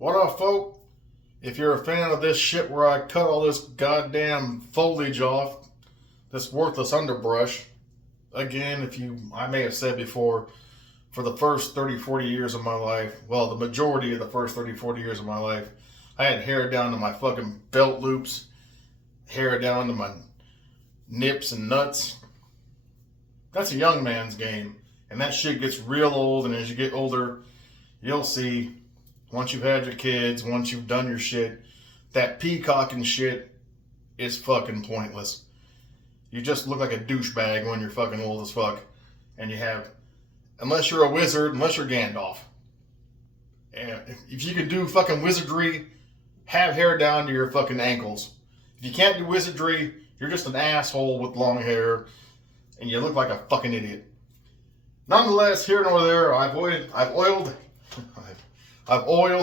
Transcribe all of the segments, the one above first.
What up, folk? If you're a fan of this shit where I cut all this goddamn foliage off, this worthless underbrush, again, I may have said before, for the first 30, 40 years of my life, well, the majority of the first 30, 40 years of my life, I had hair down to my fucking belt loops, hair down to my nips and nuts. That's a young man's game. And that shit gets real old, and as you get older, you'll see, once you've had your kids, once you've done your shit, that peacocking shit is fucking pointless. You just look like a douchebag when you're fucking old as fuck. And you have, unless you're a wizard, unless you're Gandalf. And if you can do fucking wizardry, have hair down to your fucking ankles. If you can't do wizardry, you're just an asshole with long hair, and you look like a fucking idiot. Nonetheless, here nor there, I've oiled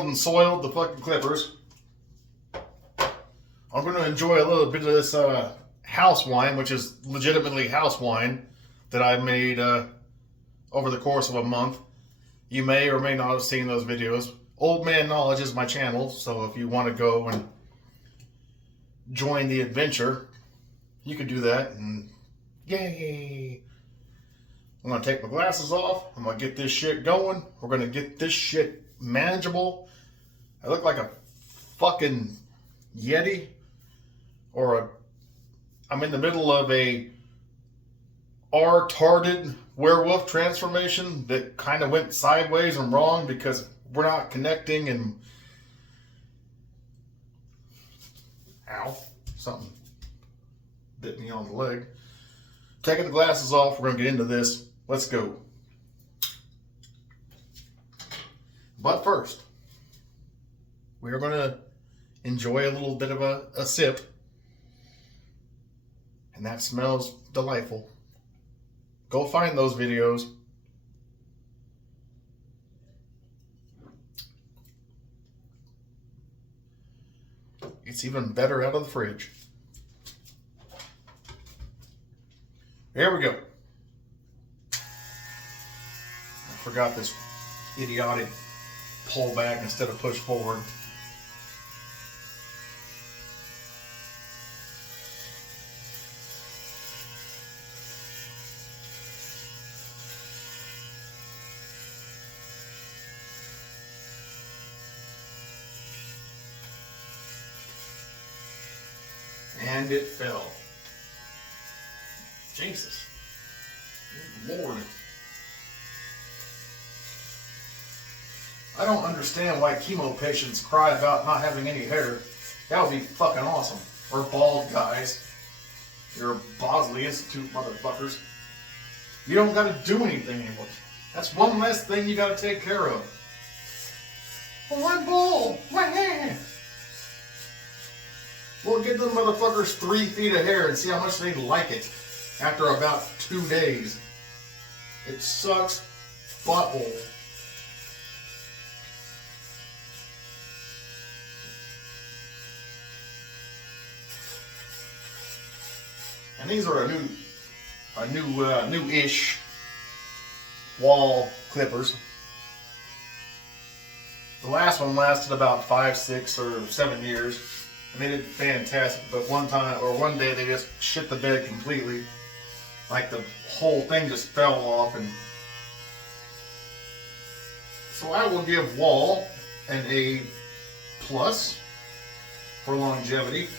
and soiled the fucking clippers. I'm going to enjoy a little bit of this house wine, which is legitimately house wine, that I made over the course of a month. You may or may not have seen those videos. Old Man Knowledge is my channel, so if you want to go and join the adventure, you could do that, and yay! I'm going to take my glasses off. I'm going to get this shit going. We're going to get this shit manageable. I look like a fucking Yeti. I'm in the middle of a R-tarded werewolf transformation that kind of went sideways and wrong because we're not connecting and... Ow. Something bit me on the leg. Taking the glasses off, we're going to get into this. Let's go. But first, we are going to enjoy a little bit of a sip. And that smells delightful. Go find those videos. It's even better out of the fridge. Here we go. I forgot this idiotic pull back instead of push forward. And it fell. Jesus. Good Lord. I don't understand why chemo patients cry about not having any hair. That would be fucking awesome. Or bald guys. You're Bosley Institute motherfuckers. You don't gotta do anything anymore. That's one less thing you gotta take care of. Well, I'm bald. My hair. Well, give them motherfuckers 3 feet of hair and see how much they like it after about 2 days. It sucks butthole. And these are new-ish wall clippers. The last one lasted about 5, 6, or 7 years. And they did fantastic, but one day they just shit the bed completely. Like the whole thing just fell off. And so I will give Wall an A+ for longevity.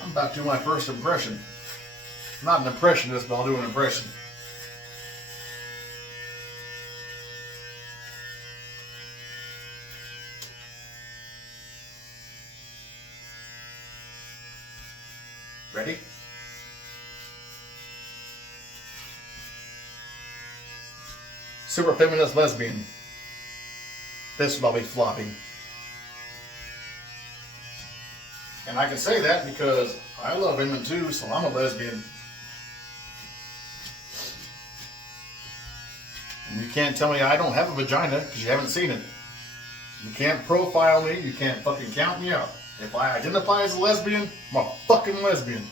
I'm about to do my first impression. I'm not an impressionist, but I'll do an impression. Ready? Super feminist lesbian. This one I'll be flopping. And I can say that because I love women too, so I'm a lesbian. And you can't tell me I don't have a vagina because you haven't seen it. You can't profile me, you can't fucking count me out. If I identify as a lesbian, I'm a fucking lesbian.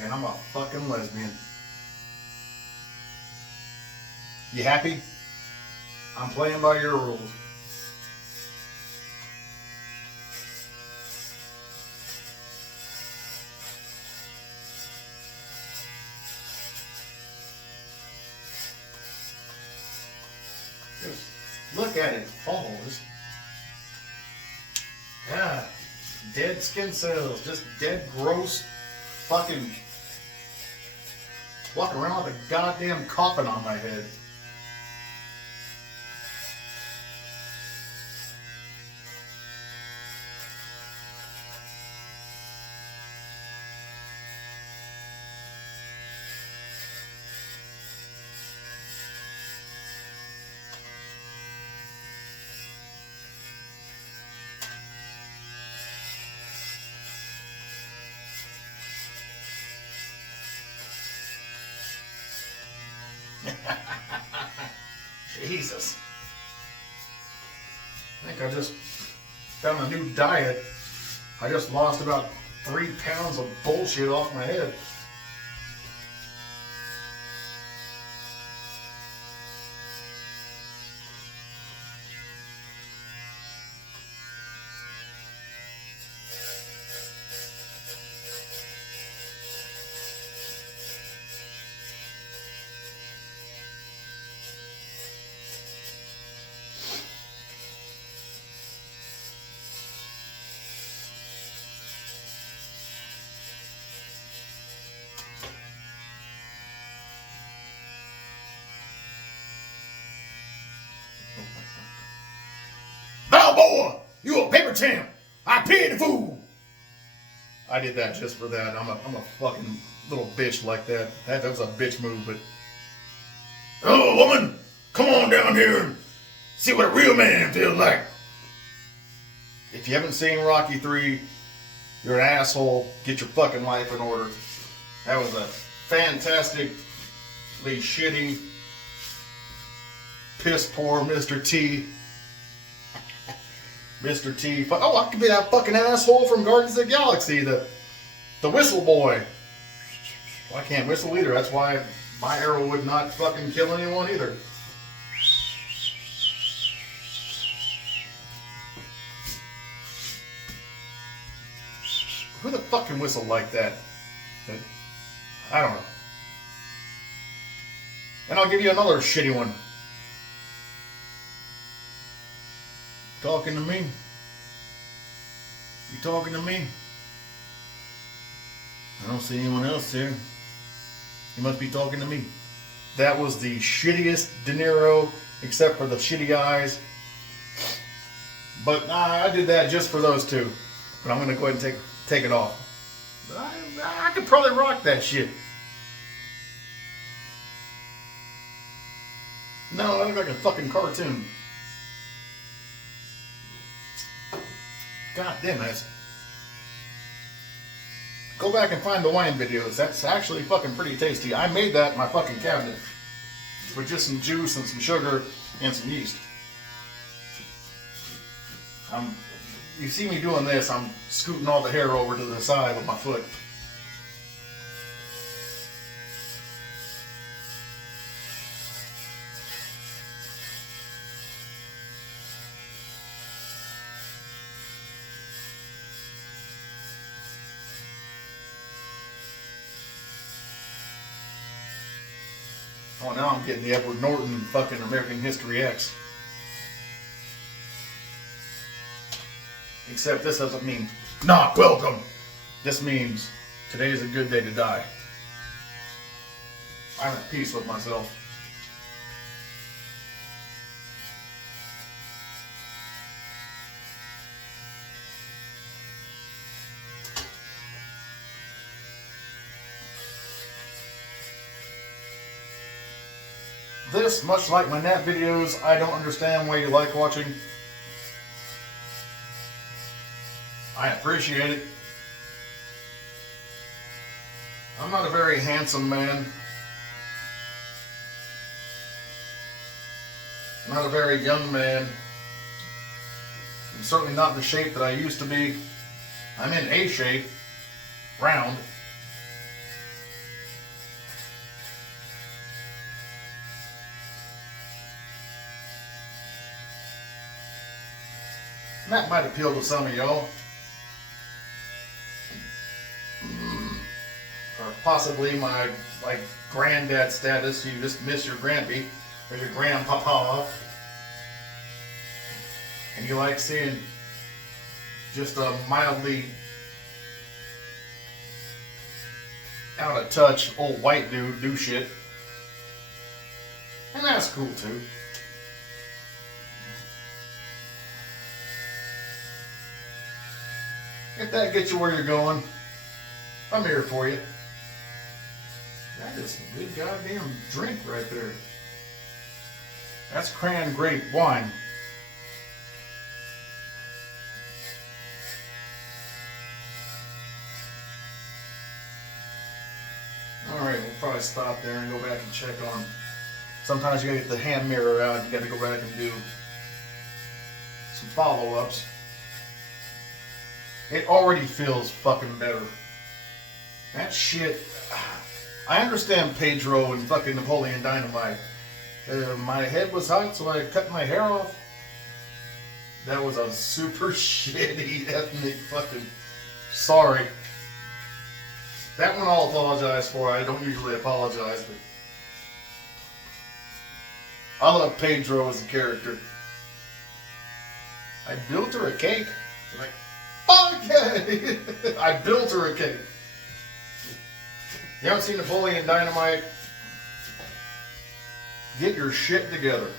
And I'm a fucking lesbian. You happy? I'm playing by your rules. Just look at it, falls. Yeah, dead skin cells, just dead, gross, fucking walking around with a goddamn coffin on my head. Jesus. I think I just found a new diet. I just lost about 3 pounds of bullshit off my head. Boy, you a paper champ. I paid the fool. I did that just for that. I'm a fucking little bitch like that. That was a bitch move, but oh woman, come on down here and see what a real man feels like. If you haven't seen Rocky 3, you're an asshole. Get your fucking life in order. That was a fantastically shitty, piss poor Mr. T. Mr. T. Oh, I could be that fucking asshole from Guardians of the Galaxy, the whistle boy. Well, I can't whistle either. That's why my arrow would not fucking kill anyone either. Who the fuck can whistle like that? I don't know. And I'll give you another shitty one. Talking to me? You talking to me? I don't see anyone else here. You must be talking to me. That was the shittiest De Niro, except for the shitty eyes. But I did that just for those two. But I'm gonna go ahead and take it off. I could probably rock that shit. No, I look like a fucking cartoon. God damn it. Go back and find the wine videos. That's actually fucking pretty tasty. I made that in my fucking cabinet with just some juice and some sugar and some yeast. You see me doing this, I'm scooting all the hair over to the side with my foot. Oh, now I'm getting the Edward Norton fucking American History X. Except this doesn't mean not welcome. This means today is a good day to die. I'm at peace with myself. This, much like my nap videos, I don't understand why you like watching. I appreciate it. I'm not a very handsome man. I'm not a very young man. I'm certainly not in the shape that I used to be. I'm in A shape, round. And that might appeal to some of y'all. Or possibly my like granddad status. You just miss your grandpa or your grandpapa. And you like seeing just a mildly out of touch old white dude do shit. And that's cool too. If that gets you where you're going, I'm here for you. That is some good goddamn drink right there. That's cran grape wine. Alright, we'll probably stop there and go back and check on. Sometimes you gotta get the hand mirror out, you gotta go back and do some follow-ups. It already feels fucking better. That shit. I understand Pedro and fucking Napoleon Dynamite. My head was hot, so I cut my hair off. That was a super shitty ethnic fucking. Sorry. That one I'll apologize for. I don't usually apologize, but I love Pedro as a character. I built her a cake. Like, okay. I built her a cake. You haven't seen Napoleon Dynamite? Get your shit together.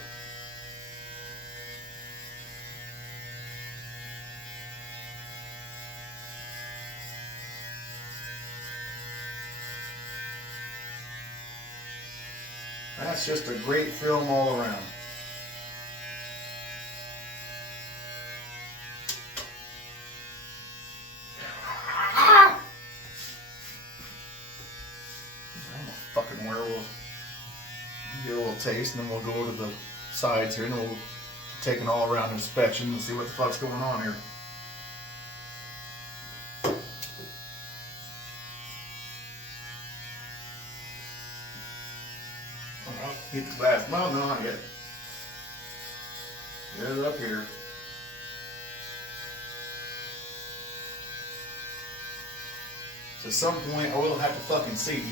That's just a great film all around. Fucking werewolf. Get a little taste, and then we'll go to the sides here, and then we'll take an all-around inspection and see what the fuck's going on here. Well, get the glass. Well, no, not yet. Get it up here. So at some point, I will have to fucking see.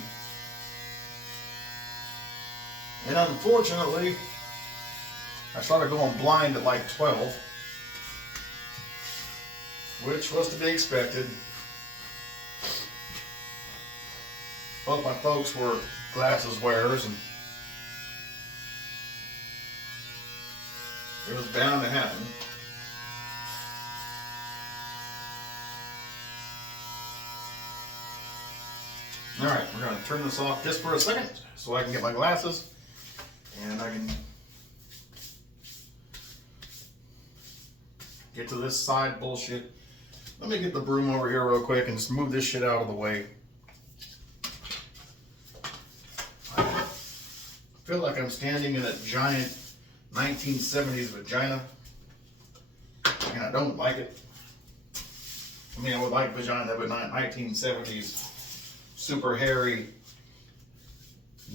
And unfortunately, I started going blind at like 12, which was to be expected. Both my folks were glasses wearers, and it was bound to happen. Alright, we're going to turn this off just for a second so I can get my glasses. And I can get to this side bullshit. Let me get the broom over here real quick and just move this shit out of the way. I feel like I'm standing in a giant 1970s vagina. And I don't like it. I mean, I would like vagina, but not 1970s super hairy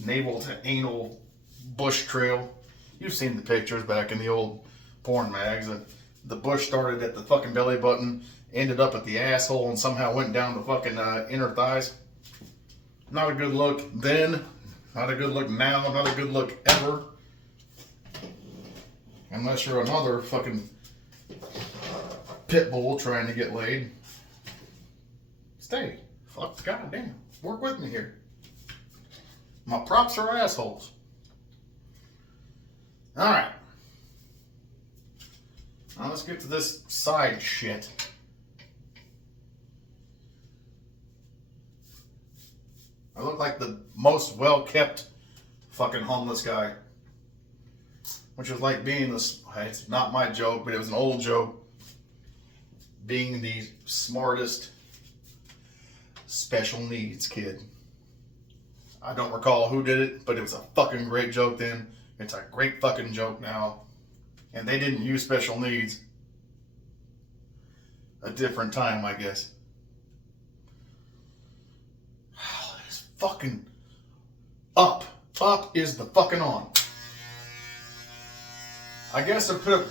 navel to anal bush trail. You've seen the pictures back in the old porn mags. The bush started at the fucking belly button, ended up at the asshole, and somehow went down the fucking inner thighs. Not a good look then. Not a good look now. Not a good look ever. Unless you're another fucking pit bull trying to get laid. Stay. Fuck, goddamn. Work with me here. My props are assholes. Alright. Now let's get to this side shit. I look like the most well-kept fucking homeless guy. Which is like being this, it's not my joke, but it was an old joke. Being the smartest special needs kid. I don't recall who did it, but it was a fucking great joke then. It's a great fucking joke now. And they didn't use special needs. A different time, I guess. fucking up. Up is the fucking on. I guess I put it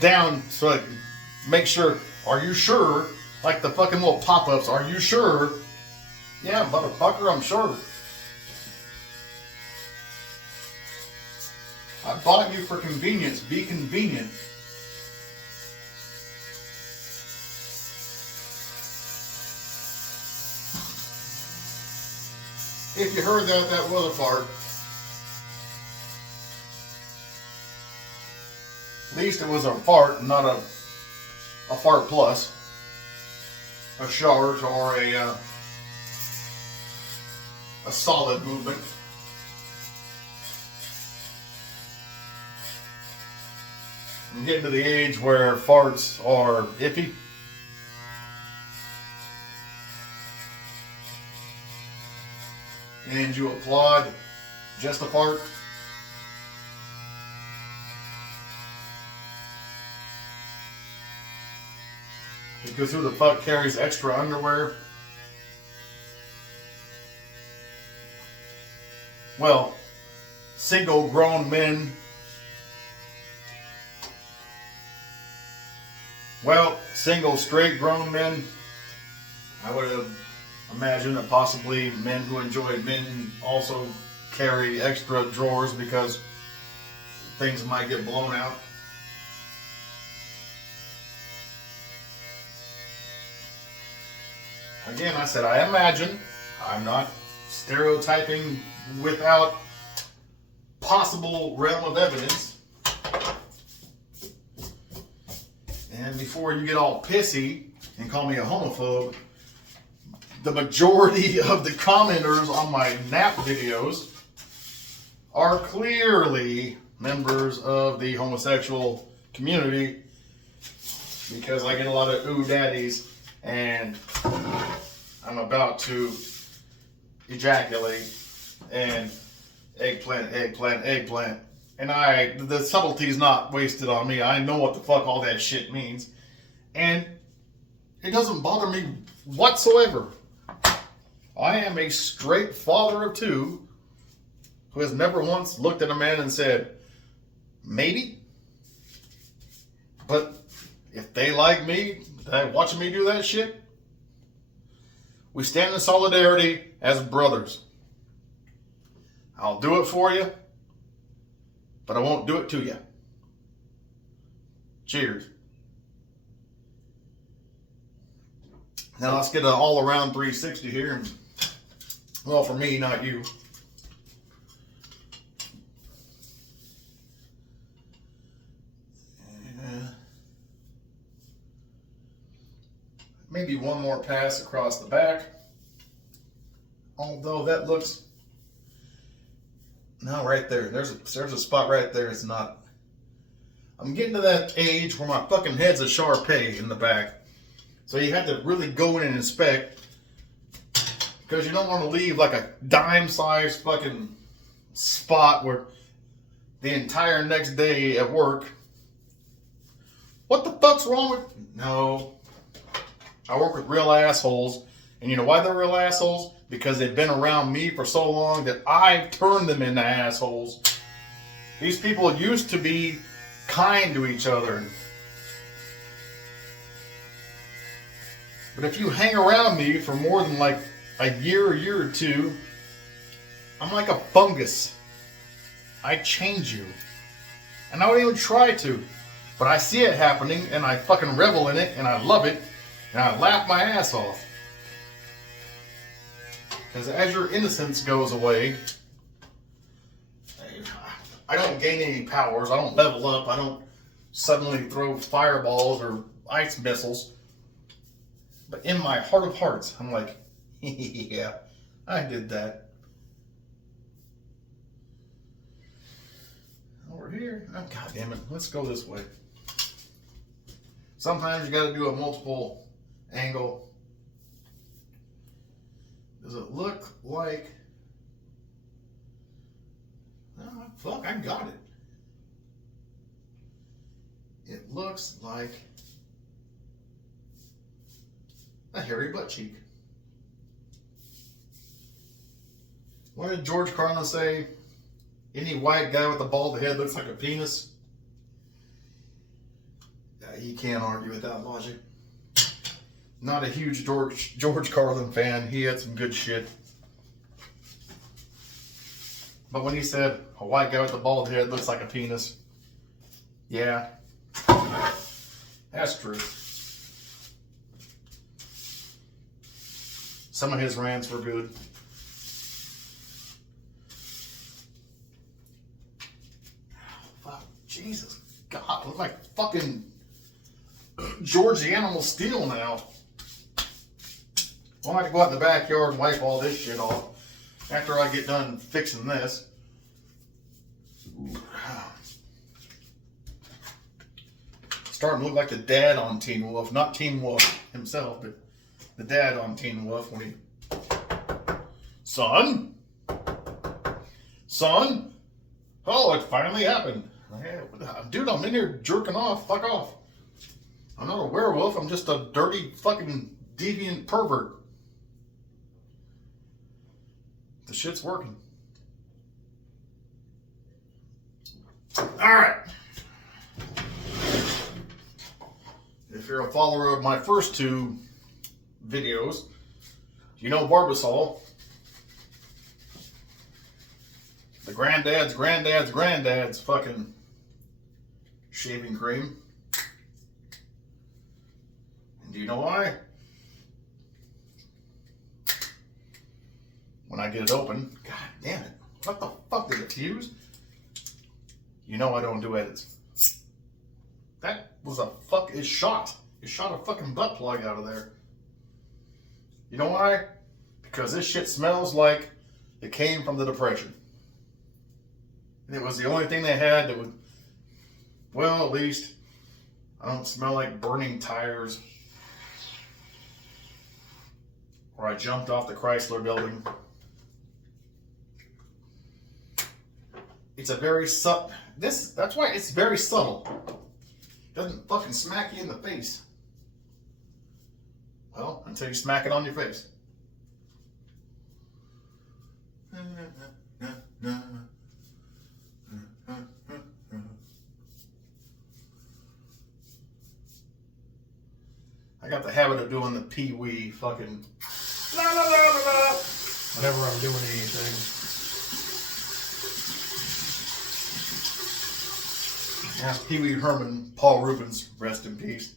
down so I can make sure, are you sure? Like the fucking little pop-ups, are you sure? Yeah, motherfucker, I'm sure. I bought you for convenience. Be convenient. If you heard that, that was a fart. At least it was a fart, not a fart plus. A shart or a solid movement. I'm getting to the age where farts are iffy. And you applaud just a fart. Because who the fuck carries extra underwear? Well, single grown men. Well, single straight grown men. I would have imagined that possibly men who enjoy men also carry extra drawers because things might get blown out. Again, I said I imagine. I'm not stereotyping without possible realm of evidence. And before you get all pissy and call me a homophobe, the majority of the commenters on my nap videos are clearly members of the homosexual community, because I get a lot of ooh daddies and I'm about to ejaculate and eggplant, eggplant, eggplant. And the subtlety's not wasted on me. I know what the fuck all that shit means. And it doesn't bother me whatsoever. I am a straight father of two who has never once looked at a man and said, maybe. But if they like me, watching me do that shit, we stand in solidarity as brothers. I'll do it for you, but I won't do it to you. Cheers. Now let's get an all-around 360 here. Well, for me, not you. Maybe one more pass across the back. Although that looks... No, right there. There's a spot right there. It's not... I'm getting to that age where my fucking head's a Shar-Pei in the back. So you have to really go in and inspect, because you don't want to leave like a dime-sized fucking spot where the entire next day at work, what the fuck's wrong with... No. I work with real assholes. And you know why they're real assholes? Because they've been around me for so long that I've turned them into assholes. These people used to be kind to each other. But if you hang around me for more than like a year or two, I'm like a fungus. I change you. And I don't even try to. But I see it happening and I fucking revel in it and I love it. And I laugh my ass off. Because as your innocence goes away, I don't gain any powers. I don't level up. I don't suddenly throw fireballs or ice missiles. But in my heart of hearts, I'm like, yeah, I did that. Over here, oh, God damn it, let's go this way. Sometimes you got to do a multiple angle. Does it look like... Oh, fuck, I got it. It looks like a hairy butt cheek. What did George Carlin say? Any white guy with a bald head looks like a penis. Yeah, you can't argue with that logic. Not a huge George Carlin fan. He had some good shit. But when he said a white guy with a bald head looks like a penis, yeah, that's true. Some of his rants were good. Fuck, Jesus, God, I look like fucking George the Animal Steel now. I'll have to go out in the backyard and wipe all this shit off after I get done fixing this. Starting to look like the dad on Teen Wolf. Not Teen Wolf himself, but the dad on Teen Wolf when he... Son? Son? Oh, it finally happened. Dude, I'm in here jerking off. Fuck off. I'm not a werewolf. I'm just a dirty fucking deviant pervert. The shit's working. Alright. If you're a follower of my first two videos, you know Barbasol. The granddad's fucking shaving cream. And do you know why? When I get it open, god damn it, what the fuck did it fuse? You know I don't do edits. That was it shot a fucking butt plug out of there. You know why? Because this shit smells like it came from the Depression. And it was the only thing they had that would, well, at least I don't smell like burning tires. Or I jumped off the Chrysler building. It's a very subtle, that's why it's very subtle. It doesn't fucking smack you in the face. Well, until you smack it on your face. I got the habit of doing the pee-wee fucking la la la la la whenever I'm doing anything. Ask Pee Wee Herman, Paul Rubens, rest in peace.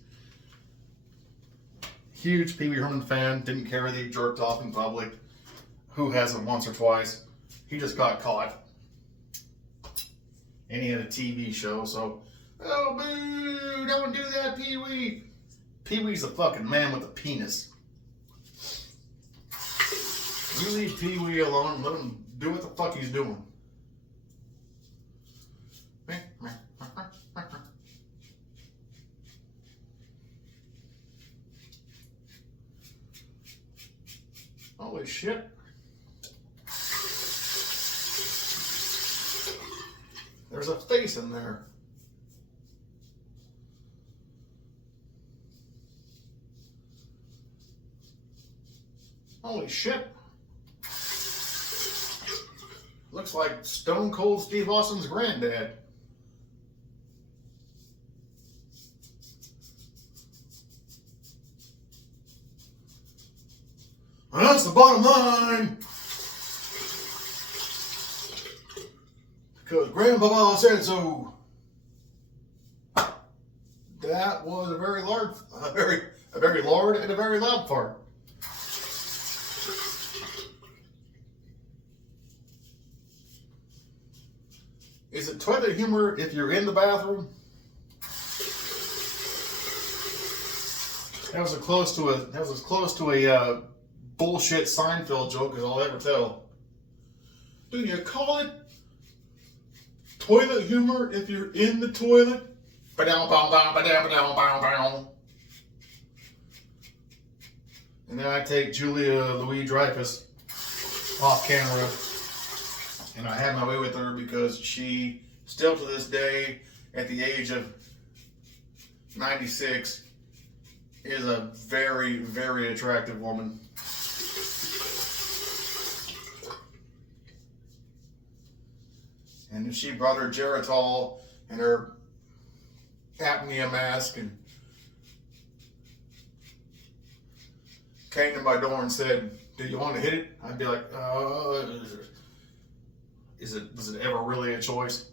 Huge Pee Wee Herman fan, didn't care that he jerked off in public. Who hasn't once or twice? He just got caught. And he had a TV show, so, oh boo, don't do that, Pee Wee. Pee Wee's a fucking man with a penis. You leave Pee Wee alone, let him do what the fuck he's doing. Holy shit. There's a face in there. Holy shit. Looks like Stone Cold Steve Austin's granddad. Well, that's the bottom line. Because Grandpapa said so. That was a very large and a very loud fart. Is it toilet humor if you're in the bathroom? That was as close to a bullshit Seinfeld joke as I'll ever tell. Do you call it toilet humor if you're in the toilet? And then I take Julia Louis-Dreyfus off camera and I had my way with her because she still to this day at the age of 96 is a very, very attractive woman. And she brought her Geritol and her apnea mask and came to my door and said, "Do you want to hit it?" I'd be like, is it ever really a choice?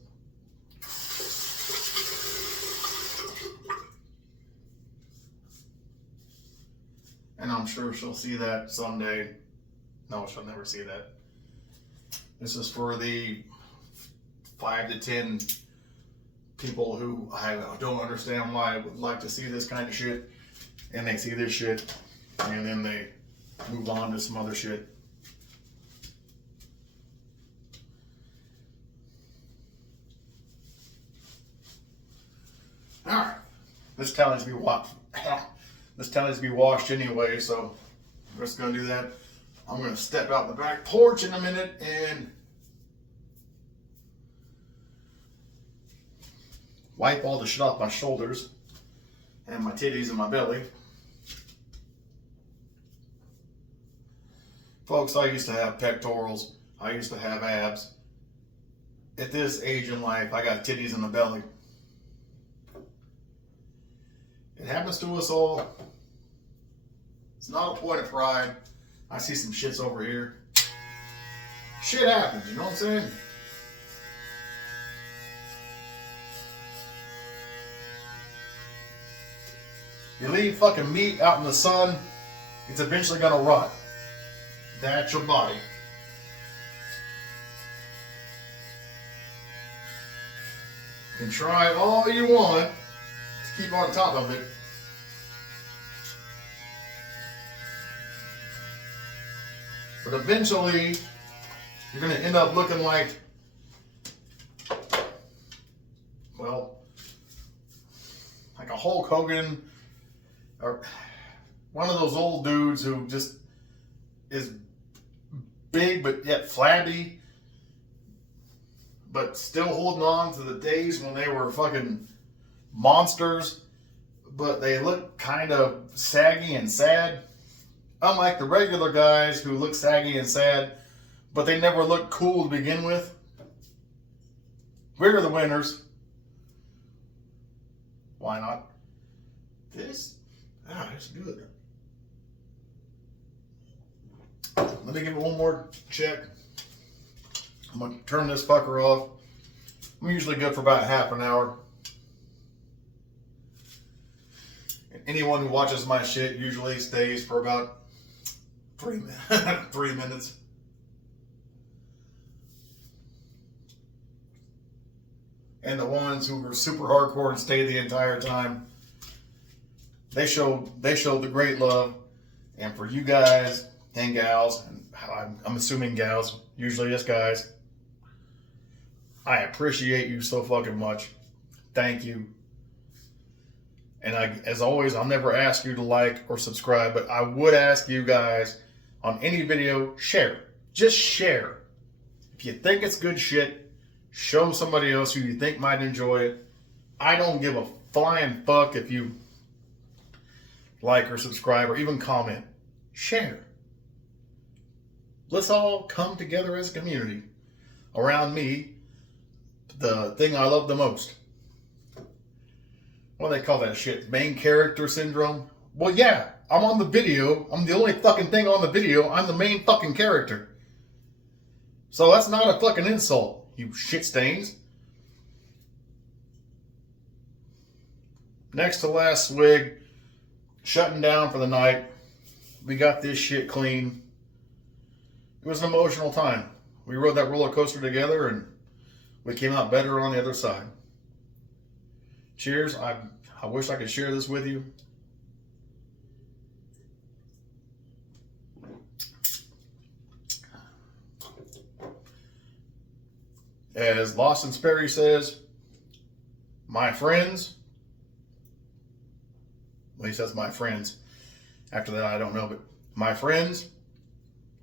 And I'm sure she'll see that someday. No, she'll never see that. This is for the 5 to 10 people who I don't understand why would like to see this kind of shit. And they see this shit, and then they move on to some other shit. Alright. This towel needs to be washed. This towel needs to be washed anyway, so I'm just gonna do that. I'm gonna step out the back porch in a minute and wipe all the shit off my shoulders and my titties and my belly. Folks, I used to have pectorals. I used to have abs. At this age in life, I got titties in the belly. It happens to us all. It's not a point of pride. I see some shits over here. Shit happens, you know what I'm saying? You leave fucking meat out in the sun, it's eventually gonna rot. That's your body. You can try all you want to keep on top of it. But eventually, you're going to end up looking like, well, like a Hulk Hogan or one of those old dudes who just is big but yet flabby, but still holding on to the days when they were fucking monsters, but they look kind of saggy and sad. Unlike the regular guys who look saggy and sad, but they never look cool to begin with. We're the winners. Why not? This? It's good. Let me give it one more check. I'm going to turn this fucker off. I'm usually good for about half an hour. Anyone who watches my shit usually stays for about 3 minutes. And the ones who are super hardcore and stay the entire time, they show the great love. And for you guys and gals, and I'm assuming gals, usually it's guys, I appreciate you so fucking much. Thank you. And as always, I'll never ask you to like or subscribe, but I would ask you guys on any video, share. Just share. If you think it's good shit, show somebody else who you think might enjoy it. I don't give a flying fuck if you like or subscribe or even comment. Share. Let's all come together as a community around me, the thing I love the most. What do they call that shit? Main character syndrome? Well, yeah, I'm on the video. I'm the only fucking thing on the video. I'm the main fucking character. So that's not a fucking insult, you shit stains. Next to last swig, shutting down for the night. We got this shit clean. It was an emotional time. We rode that roller coaster together and we came out better on the other side. Cheers. I wish I could share this with you. As Lawson Sperry says, my friends. Well, he says my friends. After that, I don't know, but my friends,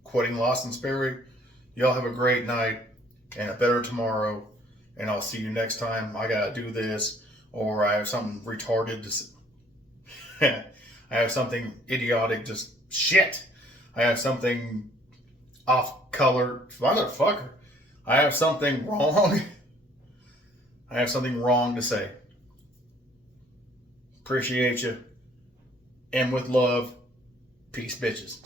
quoting Lawson Sperry, y'all have a great night and a better tomorrow, and I'll see you next time. I gotta do this, or I have something retarded to I have something idiotic, just shit. I have something off color, motherfucker. I have something wrong I have something wrong to say. Appreciate you. And with love, peace, bitches.